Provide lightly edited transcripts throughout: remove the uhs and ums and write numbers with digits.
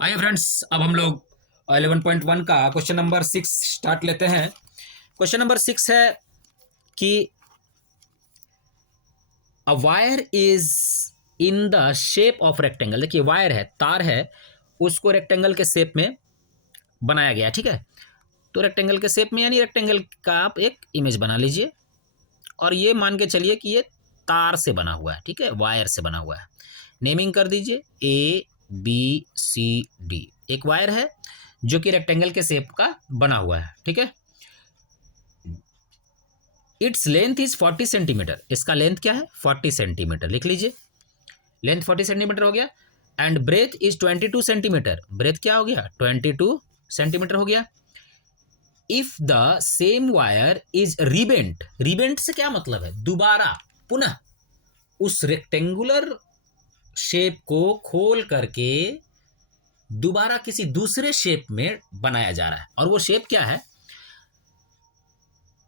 आइए फ्रेंड्स, अब हम लोग 11.1 का क्वेश्चन नंबर 6 स्टार्ट लेते हैं। क्वेश्चन नंबर 6 है कि a wire is in the shape of rectangle. देखिए वायर है, तार है, उसको रेक्टेंगल के शेप में बनाया गया। ठीक है, तो रेक्टेंगल के शेप में यानी रेक्टेंगल का आप एक इमेज बना लीजिए और ये मान के चलिए कि ये तार से बना हुआ है। ठीक है, वायर से बना हुआ है। नेमिंग कर दीजिए ABCD। एक वायर है जो कि रेक्टेंगल के शेप का बना हुआ है। ठीक है, इट्स लेंथ इज 40 सेंटीमीटर। इसका लेंथ क्या है? 40 सेंटीमीटर। लिख लीजिए, लेंथ 40 सेंटीमीटर हो गया। And breadth is 22 centimetre. Breadth क्या हो गया? 22 सेंटीमीटर हो गया। If the same wire is rebent, rebent से क्या मतलब है? दोबारा, पुनः उस रेक्टेंगुलर शेप को खोल करके दोबारा किसी दूसरे शेप में बनाया जा रहा है। और वो शेप क्या है?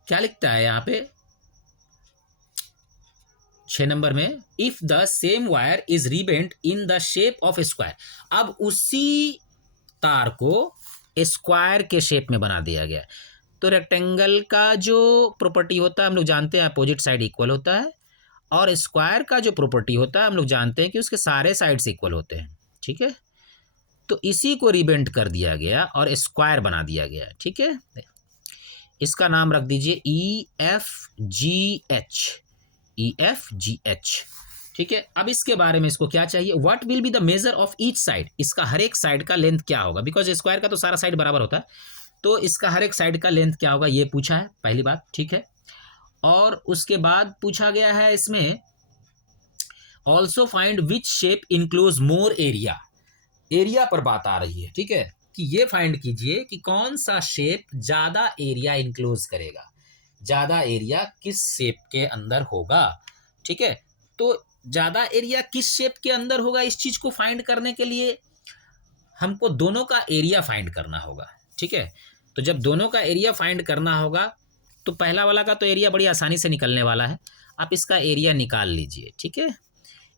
क्या लिखता है यहां पे 6 नंबर में? If the same wire is rebent in the shape of square. अब उसी तार को स्क्वायर के शेप में बना दिया गया। तो रेक्टेंगल का जो प्रॉपर्टी होता है हम लोग जानते हैं, अपोजिट साइड इक्वल होता है। और स्क्वायर का जो प्रॉपर्टी होता है हम लोग जानते हैं कि उसके सारे साइड्स इक्वल होते हैं। ठीक है, तो इसी को रिबेंट कर दिया गया और स्क्वायर बना दिया गया। ठीक है, इसका नाम रख दीजिए EFGH। EFGH। ठीक है, अब इसके बारे में इसको क्या चाहिए? What will be the measure of each side. इसका हर एक साइड का लेंथ क्या होगा? बिकॉज स्क्वायर का तो सारा साइड बराबर होता है, तो इसका हर एक साइड का लेंथ क्या होगा ये पूछा है, पहली बात। ठीक है, और उसके बाद पूछा गया है इसमें also find which shape enclose more area. Area पर बात आ रही है। ठीक है, कि ये फाइंड कीजिए कि कौन सा शेप ज्यादा एरिया इंक्लोज करेगा, ज्यादा एरिया किस शेप के अंदर होगा। ठीक है, तो ज्यादा एरिया किस शेप के अंदर होगा, इस चीज को फाइंड करने के लिए हमको दोनों का एरिया फाइंड करना होगा। ठीक है, तो जब दोनों का एरिया फाइंड करना होगा तो पहला वाला का तो एरिया बड़ी आसानी से निकलने वाला है। आप इसका एरिया निकाल लीजिए। ठीक है,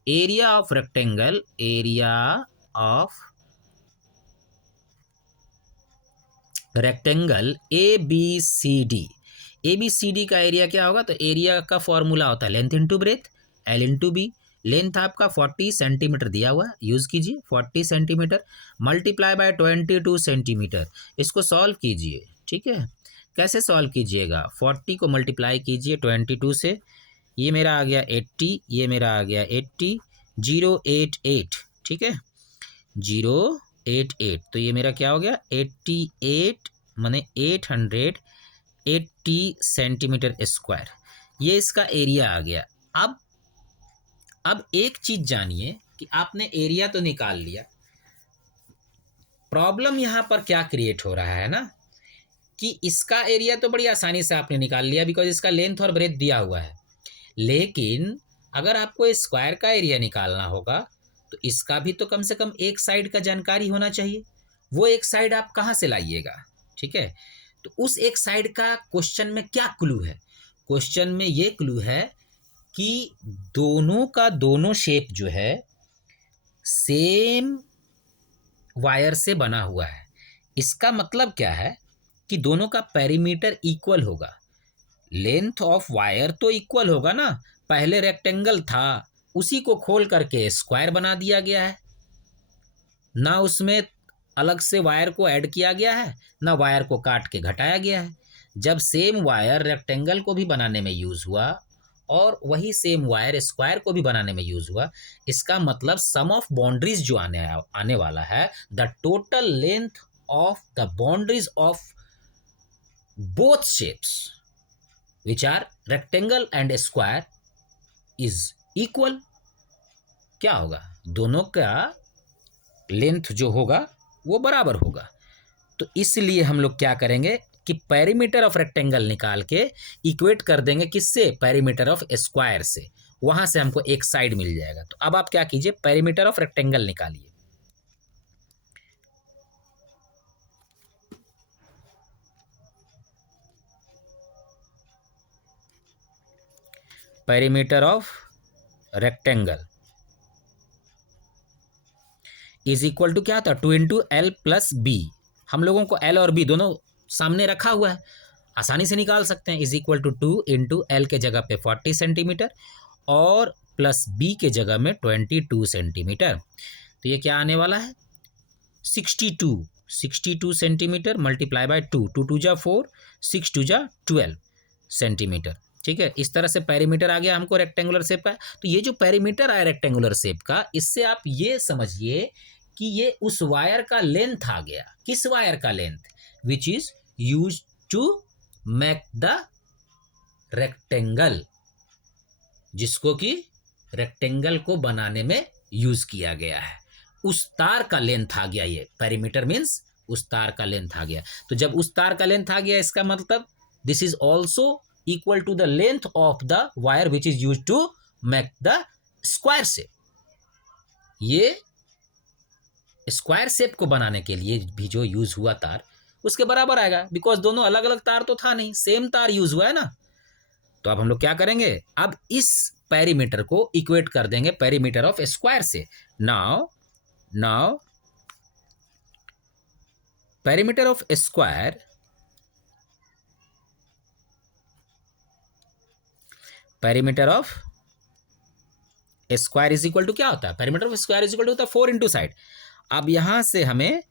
area of rectangle, area of rectangle ABCD। ABCD का एरिया क्या होगा? तो एरिया का फॉर्मूला होता है length into breadth, L into B. Length आपका 40 सेंटीमीटर दिया हुआ है, यूज कीजिए 40 सेंटीमीटर मल्टीप्लाई बाय 22 सेंटीमीटर। इसको सॉल्व कीजिए। ठीक है, कैसे सॉल्व कीजिएगा? 40 को मल्टीप्लाई कीजिए 22 से, ये मेरा आ गया 80, ये मेरा आ गया 80, 088। ठीक है, 088, तो ये मेरा क्या हो गया? 88 माने 880 सेंटीमीटर स्क्वायर। ये इसका एरिया आ गया। अब एक चीज जानिए कि आपने एरिया तो निकाल लिया, प्रॉब्लम यहां पर क्या क्रिएट हो रहा है ना, कि इसका एरिया तो बड़ी आसानी से आपने निकाल लिया बिकॉज इसका लेंथ और ब्रेथ दिया हुआ है। लेकिन अगर आपको स्क्वायर का एरिया निकालना होगा तो इसका भी तो कम से कम एक साइड का जानकारी होना चाहिए। वो एक साइड आप कहाँ से लाइएगा? ठीक है, तो उस एक साइड का क्वेश्चन में क्या क्लू है? क्वेश्चन में ये क्लू है कि दोनों का दोनों शेप जो है सेम वायर से बना हुआ है। इसका मतलब क्या है कि दोनों का पेरीमीटर इक्वल होगा। लेंथ ऑफ वायर तो इक्वल होगा ना। पहले रेक्टेंगल था, उसी को खोल करके स्क्वायर बना दिया गया है, ना उसमें अलग से वायर को ऐड किया गया है, ना वायर को काट के घटाया गया है। जब सेम वायर रेक्टेंगल को भी बनाने में यूज हुआ और वही सेम वायर स्क्वायर को भी बनाने में यूज हुआ, इसका मतलब सम ऑफ बाउंड्रीज जो आने वाला है, the total length of the boundaries of both shapes which are rectangle and square is equal. क्या होगा? दोनों का लेंथ जो होगा वो बराबर होगा। तो इसलिए हम लोग क्या करेंगे कि पेरीमीटर ऑफ रेक्टेंगल निकाल के इक्वेट कर देंगे किससे? पेरीमीटर ऑफ स्क्वायर से। वहां से हमको एक साइड मिल जाएगा। तो अब आप क्या कीजिए, पेरीमीटर ऑफ रेक्टेंगल निकालिए। Perimeter of rectangle is equal to क्या होता है 2 इंटू एल प्लस बी। हम लोगों को एल और बी दोनों सामने रखा हुआ है, आसानी से निकाल सकते हैं। Is equal to 2 into L के जगह पे 40 सेंटीमीटर और प्लस बी के जगह में 22 सेंटीमीटर। तो ये क्या आने वाला है 62 सेंटीमीटर मल्टीप्लाई बाय 2, 2 2 जा 4, 6 2 जा 12 सेंटीमीटर। ठीक है, इस तरह से पेरीमीटर आ गया हमको रेक्टेंगुलर शेप का। तो ये जो पेरीमीटर आया रेक्टेंगुलर शेप का, इससे आप ये समझिए कि ये उस वायर का लेंथ आ गया। किस वायर का length? Which is use to make the rectangle, जिसको कि रेक्टेंगल को बनाने में यूज किया गया है। उस तार का लेंथ आ गया, ये पेरीमीटर मीन्स उस तार का लेंथ आ गया। तो जब उस तार का लेंथ आ गया, इसका मतलब this is also equal to the length of the wire which is use to make the square shape. ये स्क्वायर शेप को बनाने के लिए भी जो यूज हुआ तार उसके बराबर आएगा, बिकॉज दोनों अलग अलग तार तो था नहीं, सेम तार यूज हुआ है ना। तो अब हम लोग क्या करेंगे, अब इस पेरीमीटर को इक्वेट कर देंगे पेरीमीटर ऑफ स्क्वायर से। Now perimeter of square, perimeter of square is equal to क्या होता है, perimeter of square is equal to होता है 4 इंटू साइड। अब यहां से हमें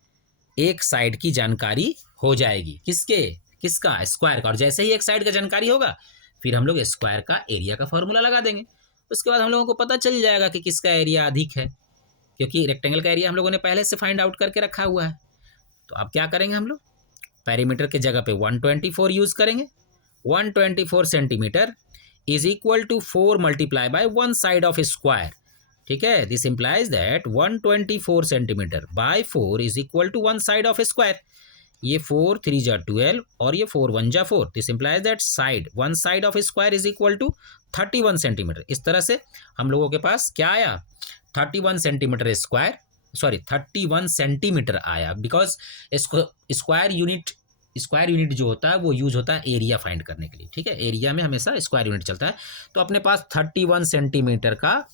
एक साइड की जानकारी हो जाएगी, किसका स्क्वायर का। और जैसे ही एक साइड का जानकारी होगा, फिर हम लोग स्क्वायर का एरिया का फॉर्मूला लगा देंगे। उसके बाद हम लोगों को पता चल जाएगा कि किसका एरिया अधिक है, क्योंकि रेक्टेंगल का एरिया हम लोगों ने पहले से फाइंड आउट करके रखा हुआ है। तो अब क्या करेंगे हम लोग, पेरीमीटर के जगह पे 124 यूज करेंगे। 124 centimetre is equal to 4 multiply by 1 side of square. ठीक है, this implies that 124 centimetre by 4 is equal to 1 side of square. ये 4 3 जा 12 और ये 4 1 जा 4। This implies that side 1 side of square is equal to 31 centimetre. इस तरह से हम लोगों के पास क्या आया 31 सेंटीमीटर स्क्वायर, सॉरी 31 सेंटीमीटर आया, बिकॉज स्क्वायर यूनिट जो होता है वो यूज होता है एरिया फाइंड करने के लिए। ठीक है, एरिया में हमेशा स्क्वायर यूनिट चलता है। तो अपने पास 31 सेंटीमीटर का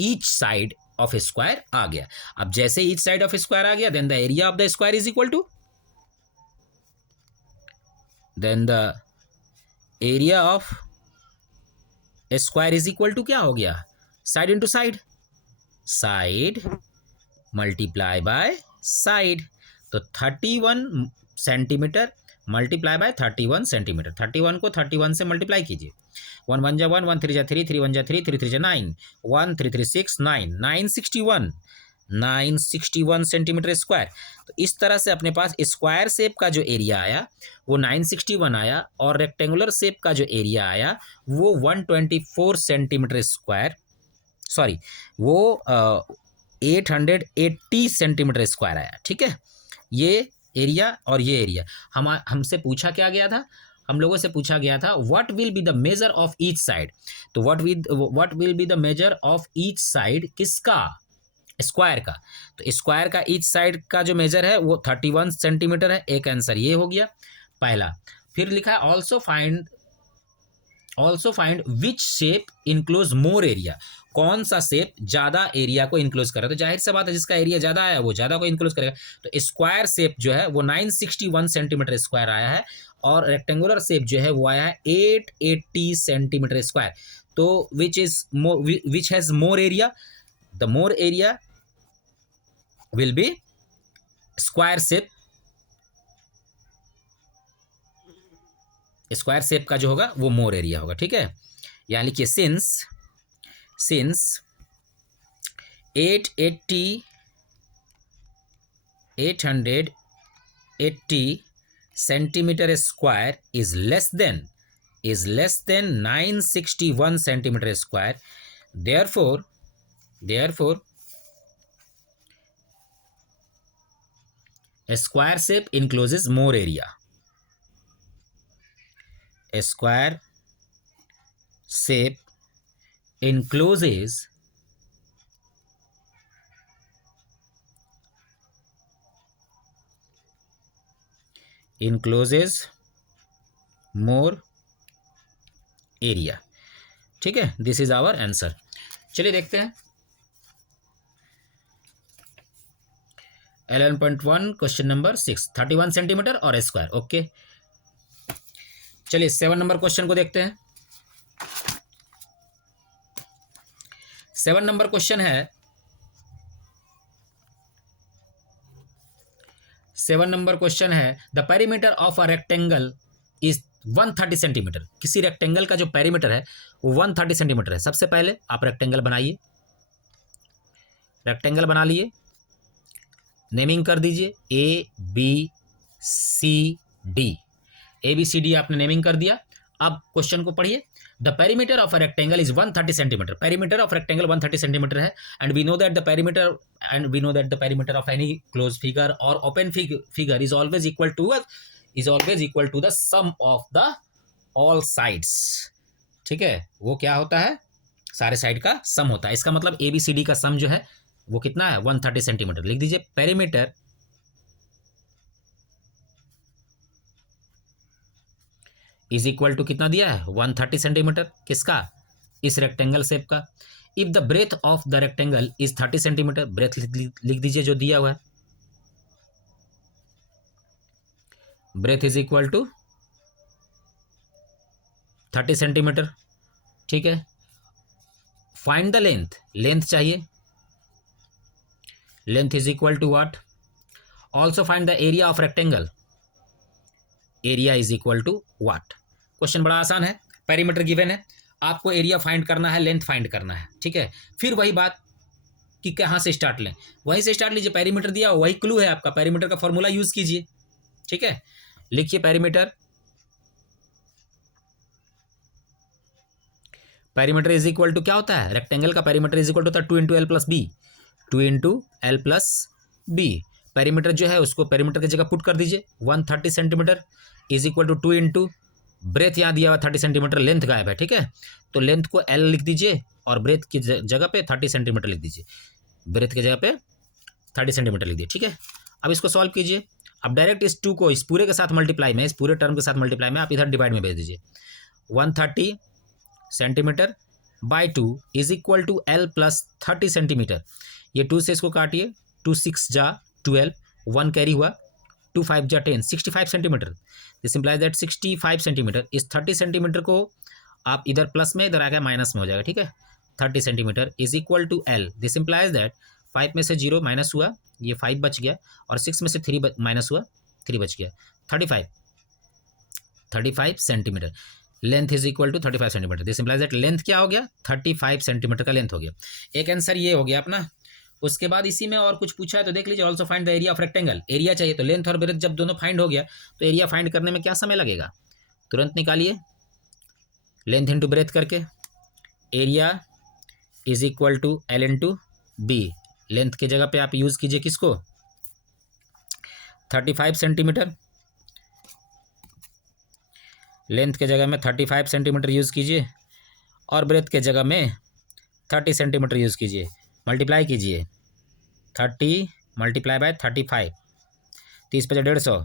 ईच साइड ऑफ स्क्वायर आ गया। अब जैसे ईच साइड ऑफ स्क्वायर आ गया, then the area of the square is equal to, then the area of square is equal to क्या हो गया, side into side, side multiply by side. तो 31 सेंटीमीटर मल्टीप्लाई बाय 31 सेंटीमीटर। 31 को 31 से multiply कीजिए। 1 1 जा 1, 1 3 जा 3, 3 1 जा 3, 3 3 जा 9, 1 3 3 6 9, 961 सेंटीमीटर स्क्वायर। तो इस तरह से अपने पास स्क्वायर शेप का जो एरिया आया वो 961 आया, और रेक्टेंगुलर शेप का जो एरिया आया वो 124 सेंटीमीटर स्क्वायर, सॉरी वो 880 सेंटीमीटर स्क्वायर आया। ठीक है, ये एरिया और ये एरिया हमसे पूछा क्या गया था, हम लोगों से पूछा गया था what will be the measure of each side. तो what will be the measure of each side, किसका, स्क्वायर का। तो स्क्वायर का ईच साइड का जो मेजर है वो 31 सेंटीमीटर है। एक आंसर ये हो गया पहला। फिर लिखा है also find which shape enclose more area, कौन सा शेप ज्यादा एरिया को इनक्लोज कर रहा है। तो जाहिर सी बात है जिसका एरिया ज्यादा आया वो ज्यादा को इनक्लोज करेगा। तो स्क्वायर शेप जो है वो 961 सेंटीमीटर स्क्वायर आया है, और रेक्टेंगुलर शेप जो है वो आया है 880 सेंटीमीटर स्क्वायर। तो which has more area, the more area will be square shape. Square shape का जो होगा वो मोर एरिया होगा। ठीक है, यानी लिखिए since 880 centimetre square is less than 961 centimetre square, therefore a square shape encloses more area. A square shape encloses more area। ठीक है, दिस इज आवर आंसर। चलिए देखते हैं 11.1 क्वेश्चन नंबर 6, 31 सेंटीमीटर और स्क्वायर। ओके, चलिए 7 नंबर क्वेश्चन को देखते हैं। 7 नंबर क्वेश्चन है, 7 नंबर क्वेश्चन है the perimeter of a rectangle is 130 centimetre. किसी रेक्टेंगल का जो पेरीमीटर है वो 130 सेंटीमीटर है। सबसे पहले आप रेक्टेंगल बनाइए, रेक्टेंगल बना लिए, नेमिंग कर दीजिए A B C D. A B C D आपने नेमिंग कर दिया। अब क्वेश्चन को पढ़िए। The perimeter of a rectangle is 130 centimetre. Perimeter of rectangle 130 centimetre है and we know that the perimeter of any close figure और open figure is always equal to the sum of the all sides. ठीक है, वो क्या होता है, सारे side का सम होता है। इसका मतलब ए बी सी डी का सम जो है वो कितना है, 130 सेंटीमीटर। लिख दीजिए पेरीमीटर इज इक्वल टू कितना दिया है, 130 सेंटीमीटर। किसका, इस रेक्टेंगल शेप का। If the breadth of the rectangle is 30 centimetre, breadth लिख दीजिए जो दिया हुआ है, breadth is equal to 30 centimetre. ठीक है, फाइंड द लेंथ, लेंथ चाहिए, length is equal to what. Also find the area of rectangle, area is equal to what. Question बड़ा आसान है, पेरीमीटर गिवन है, आपको एरिया फाइंड करना है, लेंथ फाइंड करना है। ठीक है, फिर वही बात कि कहाँ से स्टार्ट लें, वहीं से स्टार्ट लीजिए। पेरीमीटर दिया वही क्लू है आपका, पेरीमीटर का फॉर्मूला यूज कीजिए। ठीक है, लिखिए perimeter, perimeter is equal to क्या होता है, रेक्टेंगल का पेरीमीटर इज इक्वल टू होता है 2 into L plus B, 2 into L plus B. Perimeter जो है उसको पेरीमीटर की जगह पुट कर दीजिए, 130 centimetre is equal to 2 into breadth यहाँ दिया हुआ 30 सेंटीमीटर, लेंथ गायब है। ठीक है, तो लेंथ को एल लिख दीजिए और ब्रेथ की जगह पे 30 सेंटीमीटर लिख दीजिए, ब्रेथ की जगह पे 30 सेंटीमीटर लिख दिए। ठीक है, अब इसको सॉल्व कीजिए। अब डायरेक्ट इस 2 को इस पूरे के साथ मल्टीप्लाई में, इस पूरे टर्म के साथ मल्टीप्लाई में आप इधर डिवाइड में भेज दीजिए। 130 centimetre by 2 is equal to L plus 30 centimetre. ये 2 से इसको काटिए, 2 6 जा 12, 1 कैरी हुआ, 2 5 जा 10, 65 centimetre. This implies that 65 centimetre. इस 30 सेंटीमीटर को आप इधर प्लस में, इधर आ गया माइनस में हो जाएगा। ठीक है, 30 centimetre is equal to L. This implies that 5 में से 0 माइनस हुआ, ये 5 बच गया, और 6 में से 3 माइनस हुआ, 3 बच गया, 35 centimetre. Length is equal to 35 centimetre. This implies that length क्या हो गया, 35 सेंटीमीटर का लेंथ हो गया। एक आंसर ये हो गया अपना। उसके बाद इसी में और कुछ पूछा है तो देख लीजिए। Also find the area of rectangle, area चाहिए, तो लेंथ और ब्रेथ जब दोनों फाइंड हो गया तो एरिया फाइंड करने में क्या समय लगेगा, तुरंत निकालिए, लेंथ इंटू ब्रेथ करके। Area is equal to L into B. Length के जगह पे आप यूज कीजिए किसको, 35 सेंटीमीटर, लेंथ के जगह में 35 सेंटीमीटर यूज़ कीजिए और ब्रेथ के जगह में 30 सेंटीमीटर यूज़ कीजिए। मल्टीप्लाई कीजिए, 30 मल्टीप्लाई बाय 35, 30 पे 150,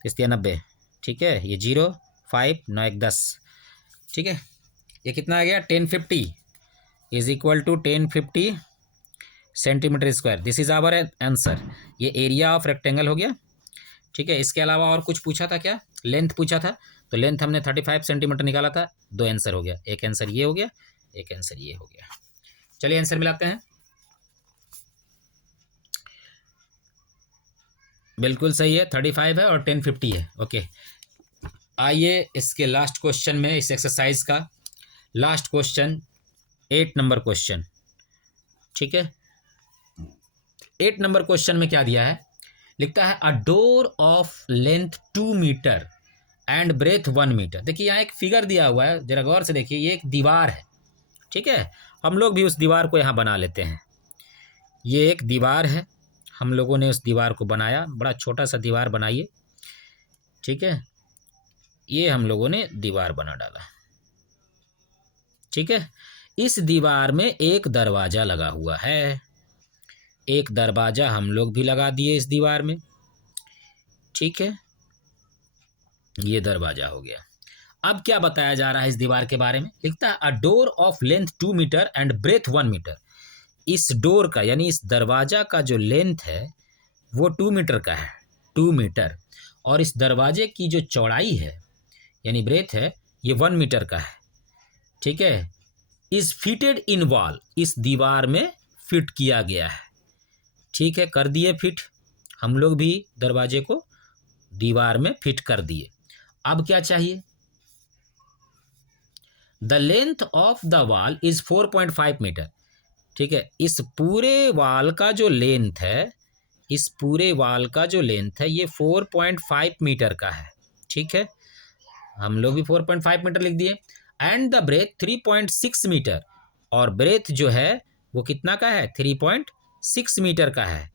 30 90। ठीक है, ये 0 5 9 1 10। ठीक है, ये कितना आ गया, 1050 is equal to 1050 centimetre square. This is our answer. ये एरिया ऑफ रेक्टेंगल हो गया। ठीक है, इसके अलावा और कुछ पूछा था क्या, लेंथ पूछा था, तो लेंथ हमने 35 सेंटीमीटर निकाला था, 2 आंसर हो गया। एक आंसर ये हो गया, एक आंसर ये हो गया। चलिए आंसर मिलाते हैं। बिल्कुल सही है, 35 है और 1050 है। ओके, आइए इसके लास्ट क्वेश्चन में, इस एक्सरसाइज का लास्ट क्वेश्चन, 8 नंबर क्वेश्चन। ठीक है, 8 नंबर क्वेश्चन में क्या दिया है, लिखता है a door of length 2 metre and breadth 1 metre. देखिए यहाँ एक फिगर दिया हुआ है, जरा गौर से देखिए, ये एक दीवार है। ठीक है, हम लोग भी उस दीवार को यहाँ बना लेते हैं। ये एक दीवार है, हम लोगों ने उस दीवार को बनाया, बड़ा छोटा सा दीवार बनाइए। ठीक है, ये हम लोगों ने दीवार बना डाला। ठीक है, इस दीवार में एक दरवाज़ा लगा हुआ है, एक दरवाज़ा हम लोग भी लगा दिए इस दीवार में। ठीक है, ये दरवाज़ा हो गया। अब क्या बताया जा रहा है इस दीवार के बारे में, लिखता है a door of length 2 metre and breadth 1 metre. इस डोर का यानी इस दरवाज़ा का जो लेंथ है वो 2 मीटर का है, 2 मीटर, और इस दरवाजे की जो चौड़ाई है यानी ब्रेथ है ये 1 मीटर का है, ठीक है। इज फिटेड इन वॉल, इस दीवार में फिट किया गया है, ठीक है, कर दिए फिट, हम लोग भी दरवाजे को दीवार में फिट कर दिए। अब क्या चाहिए? The length of the wall is 4.5 metre, ठीक है। इस पूरे वॉल का जो लेंथ है, इस पूरे वॉल का जो लेंथ है ये 4.5 मीटर का है, ठीक है, हम लोग भी 4.5 मीटर लिख दिए। एंड द ब्रेथ 3.6 मीटर, और ब्रेथ जो है वो कितना का है? 3.6 मीटर का है,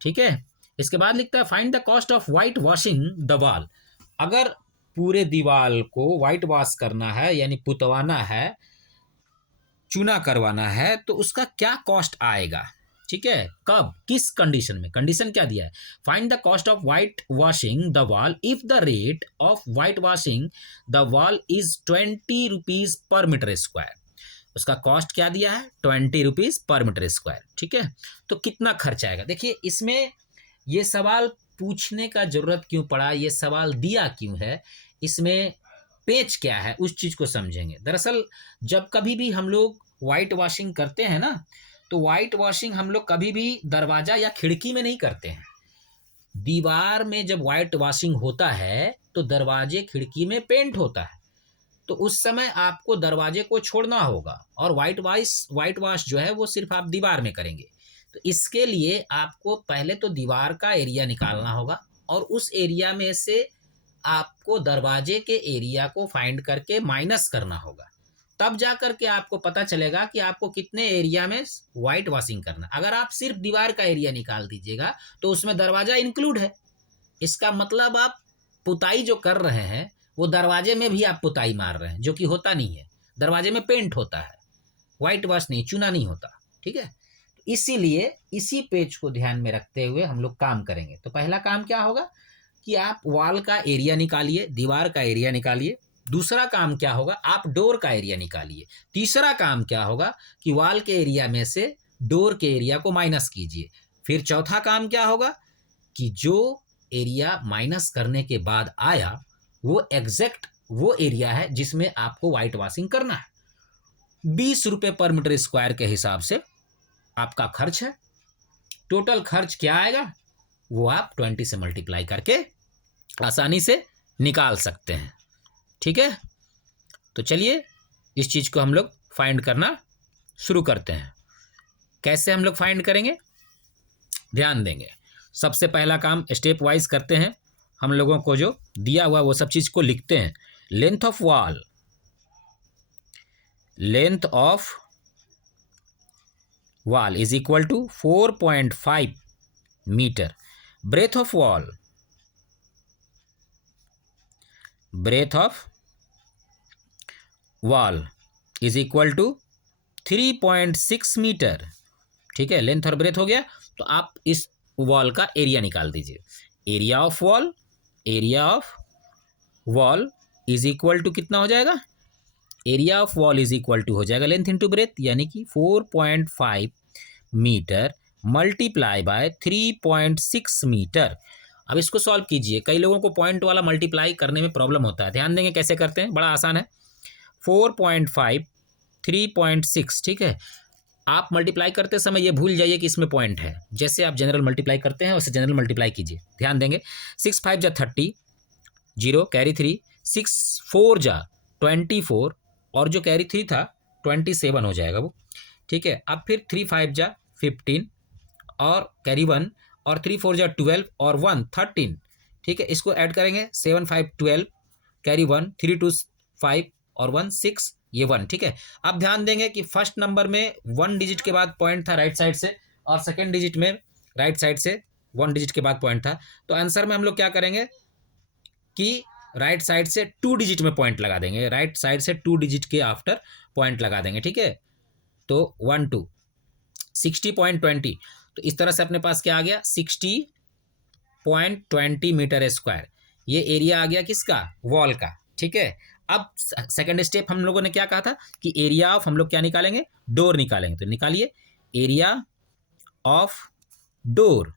ठीक है। इसके बाद लिखता है find the cost of white washing the wall. अगर पूरे दीवार को वाइट वॉश करना है यानी पुतवाना है, चूना करवाना है, तो उसका क्या कॉस्ट आएगा, ठीक है, कब, किस कंडीशन में? कंडीशन क्या दिया है? Find the cost of white washing the wall if the rate of white washing the wall is 20 rupees per metre square. उसका कॉस्ट क्या दिया है? 20 रुपीज पर मीटर स्क्वायर, ठीक है। तो कितना खर्च आएगा? देखिए इसमें ये सवाल पूछने का जरूरत क्यों पड़ा, ये सवाल दिया क्यों है, इसमें पेच क्या है, उस चीज को समझेंगे। दरअसल जब कभी भी हम लोग वाइट वॉशिंग करते हैं ना, तो वाइट वॉशिंग हम लोग कभी भी दरवाजा या खिड़की में नहीं करते हैं। दीवार में जब वाइट वॉशिंग होता है तो दरवाजे खिड़की में पेंट होता है, तो उस समय आपको दरवाजे को छोड़ना होगा, और वाइट वॉश जो है वो सिर्फ आप दीवार में करेंगे। तो इसके लिए आपको पहले तो दीवार का एरिया निकालना होगा, और उस एरिया में से आपको दरवाजे के एरिया को फाइंड करके माइनस करना होगा, तब जा करके आपको पता चलेगा कि आपको कितने एरिया में वाइट वॉशिंग करना। अगर आप सिर्फ दीवार का एरिया निकाल दीजिएगा तो उसमें दरवाजा इंक्लूड है, इसका मतलब आप पुताई जो कर रहे हैं वो दरवाजे में भी आप पुताई मार रहे हैं, जो कि होता नहीं है। दरवाजे में पेंट होता है, वाइट वॉश नहीं, चूना नहीं होता, ठीक है। इसीलिए इसी पेज को ध्यान में रखते हुए हम लोग काम करेंगे। तो पहला काम क्या होगा कि आप वॉल का एरिया निकालिए, दीवार का एरिया निकालिए। दूसरा काम क्या होगा? आप डोर का एरिया निकालिए। तीसरा काम क्या होगा कि वॉल के एरिया में से डोर के एरिया को माइनस कीजिए। फिर चौथा काम क्या होगा कि जो एरिया माइनस करने के बाद आया वो एग्जैक्ट वो एरिया है जिसमें आपको वाइट वॉशिंग करना है। 20 रुपये पर मीटर स्क्वायर के हिसाब से आपका खर्च है। टोटल खर्च क्या आएगा वो आप 20 से मल्टीप्लाई करके आसानी से निकाल सकते हैं, ठीक है। तो चलिए इस चीज़ को हम लोग फाइंड करना शुरू करते हैं। कैसे हम लोग फाइंड करेंगे, ध्यान देंगे। सबसे पहला काम स्टेप वाइज करते हैं। हम लोगों को जो दिया हुआ वो सब चीज़ को लिखते हैं। Length of wall, length of wall is equal to 4.5 metre. Breadth of wall, breadth of wall is equal to 3.6 metre, ठीक है। लेंथ और ब्रेथ हो गया, तो आप इस वॉल का एरिया निकाल दीजिए। Area of wall, area of wall is equal to कितना हो जाएगा? Area of wall is equal to हो जाएगा लेंथ इंटू ब्रेथ, यानी कि 4.5 मीटर मल्टीप्लाई बाय 3.6 मीटर। अब इसको सॉल्व कीजिए। कई लोगों को पॉइंट वाला मल्टीप्लाई करने में प्रॉब्लम होता है, ध्यान देंगे कैसे करते हैं, बड़ा आसान है। 4.5 3.6, ठीक है। आप मल्टीप्लाई करते समय ये भूल जाइए कि इसमें पॉइंट है। जैसे आप जनरल मल्टीप्लाई करते हैं वैसे जनरल मल्टीप्लाई कीजिए, ध्यान देंगे। 6 5 जा 30, 0 कैरी 3, 6 4 जा 24, और जो कैरी 3 था 27 हो जाएगा वो, ठीक है। अब फिर 3 5 जा 15 और कैरी 1, और 3 4 जा 12 और 1 13, ठीक है। इसको ऐड करेंगे 7 5 12 कैरी 1, 3 2 5 और 1 6, ये 1, ठीक है। अब ध्यान देंगे कि फर्स्ट नंबर में 1 डिजिट के बाद पॉइंट था राइट साइड से, और सेकेंड डिजिट में राइट साइड से 1 डिजिट के बाद पॉइंट था। तो आंसर में हम लोग क्या करेंगे कि राइट साइड से 2 डिजिट में पॉइंट लगा देंगे, राइट साइड से 2 डिजिट के आफ्टर पॉइंट लगा देंगे, ठीक है। तो 1 2 60.20, तो इस तरह से अपने पास क्या आ गया 60.20 मीटर स्क्वायर। ये एरिया आ गया किसका? वॉल का, ठीक है। अब सेकंड स्टेप हम लोगों ने क्या कहा था कि एरिया ऑफ हम लोग क्या निकालेंगे? डोर निकालेंगे। तो निकालिए area of door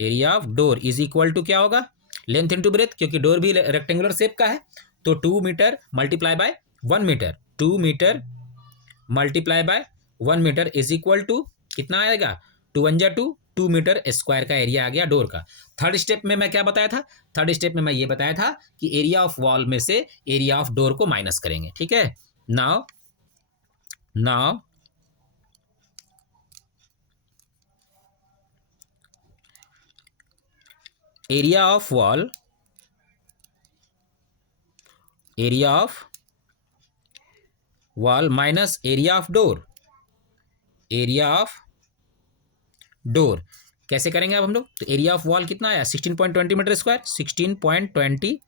area of door is equal to क्या होगा, लेंथ इंटू ब्रेथ, क्योंकि डोर भी रेक्टेंगुलर शेप का है, तो 2 metre multiply by 1 metre, 2 metre multiply by 1 metre is equal to कितना आएगा, 2 1 जा 2 मीटर स्क्वायर का एरिया आ गया डोर का। थर्ड स्टेप में मैं क्या बताया था, थर्ड स्टेप में मैं ये बताया था कि एरिया ऑफ वॉल में से एरिया ऑफ डोर को माइनस करेंगे, ठीक है। Now area of wall, area of wall minus area of door, area of door कैसे करेंगे अब हम लोग, तो एरिया ऑफ वॉल कितना आया 16.20 मीटर स्क्वायर, 16.20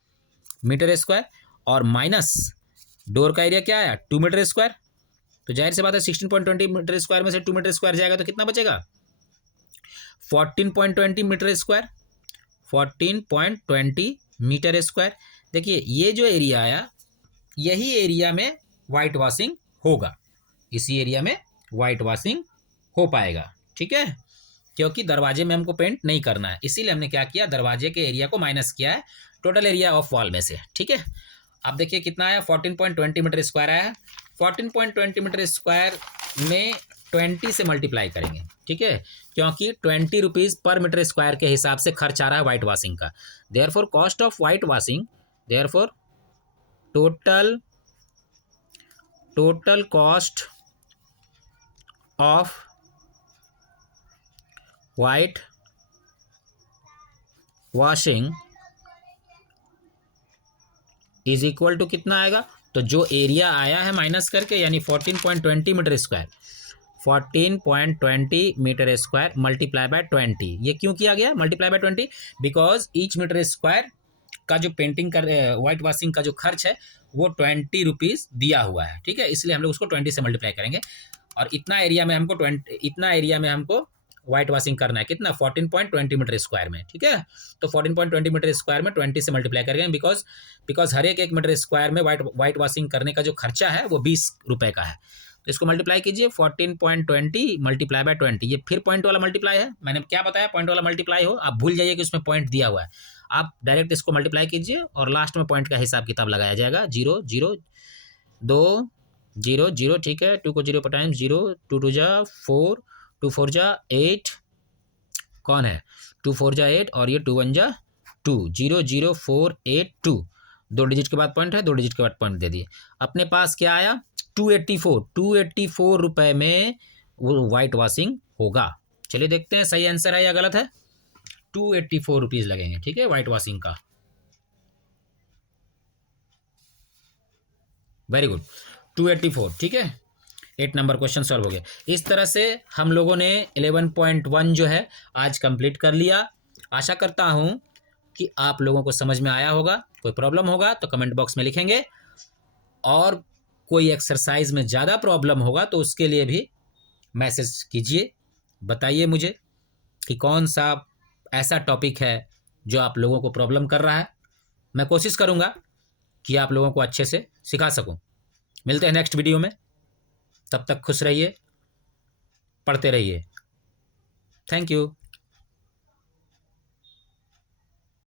मीटर स्क्वायर, और माइनस डोर का एरिया क्या आया 2 मीटर स्क्वायर, तो जाहिर सी बात है 16.20 मीटर स्क्वायर में से 2 मीटर स्क्वायर जाएगा तो कितना बचेगा 14.20 मीटर स्क्वायर, 14.20 मीटर स्क्वायर। देखिए ये जो एरिया आया यही एरिया में वाइट वॉशिंग होगा, इसी एरिया में वाइट वॉशिंग हो पाएगा, ठीक है, क्योंकि दरवाजे में हमको पेंट नहीं करना है, इसीलिए हमने क्या किया, दरवाजे के एरिया को माइनस किया है टोटल एरिया ऑफ वॉल में से, ठीक है। अब देखिए कितना आया 14.20 मीटर स्क्वायर आया, 14.20 मीटर स्क्वायर में 20 से मल्टीप्लाई करेंगे, ठीक है, क्योंकि 20 रुपीज़ पर मीटर स्क्वायर के हिसाब से खर्च आ रहा है वाइट वॉशिंग का। Therefore cost of white washing, therefore total cost of white washing is equal to कितना आएगा, तो जो एरिया आया है माइनस करके यानी 14.20 metre square, 14.20 metre square multiply by 20, ये क्यों किया गया multiply by 20, because each metre square का जो पेंटिंग कर वाइट वॉशिंग का जो खर्च है वो 20 रुपीज़ दिया हुआ है, ठीक है, इसलिए हम लोग उसको 20 से मल्टीप्लाई करेंगे, और इतना एरिया में हमको वाइट वॉशिंग करना है कितना 14.20 मीटर स्क्वायर में, ठीक है, तो 14.20 मीटर स्क्वायर में 20 से मल्टीप्लाई करेंगे, बिकॉज हर एक मीटर स्क्वायर में वाइट वॉशिंग करने का जो खर्चा है वो 20 रुपये का है, तो इसको मल्टीप्लाई कीजिए 14.20 मल्टीप्लाई बाय 20, ये फिर पॉइंट वाला मल्टीप्लाई है, मैंने क्या बताया पॉइंट वाला मल्टीप्लाई हो, आप भूल जाइए कि उसमें पॉइंट दिया हुआ है, आप डायरेक्ट इसको मल्टीप्लाई कीजिए और लास्ट में पॉइंट का हिसाब किताब लगाया जाएगा, 0 0 2 0 0, ठीक है, 2 को 0 पर टाइम 0, 2 2 जा 4, 2 4 जा 8, कौन है 2 4 जा 8 और ये 2 1 जा 2, 0 0 4 8 2, 2 डिजिट के बाद पॉइंट है, 2 डिजिट के बाद पॉइंट दे दिए, अपने पास क्या आया 284 रुपये में वो वाइट वॉशिंग होगा। चलिए देखते हैं सही आंसर है या गलत है, 284 रुपीज़ लगेंगे, ठीक है, वाइट वॉशिंग का। वेरी गुड, 284, ठीक है, 8 नंबर क्वेश्चन सॉल्व हो गया। इस तरह से हम लोगों ने 11.1 जो है आज कंप्लीट कर लिया। आशा करता हूँ कि आप लोगों को समझ में आया होगा, कोई प्रॉब्लम होगा तो कमेंट बॉक्स में लिखेंगे, और कोई एक्सरसाइज में ज़्यादा प्रॉब्लम होगा तो उसके लिए भी मैसेज कीजिए, बताइए मुझे कि कौन सा ऐसा टॉपिक है जो आप लोगों को प्रॉब्लम कर रहा है, मैं कोशिश करूँगा कि आप लोगों को अच्छे से सिखा सकूँ। मिलते हैं नेक्स्ट वीडियो में, तब तक खुश रहिए, पढ़ते रहिए, थैंक यू।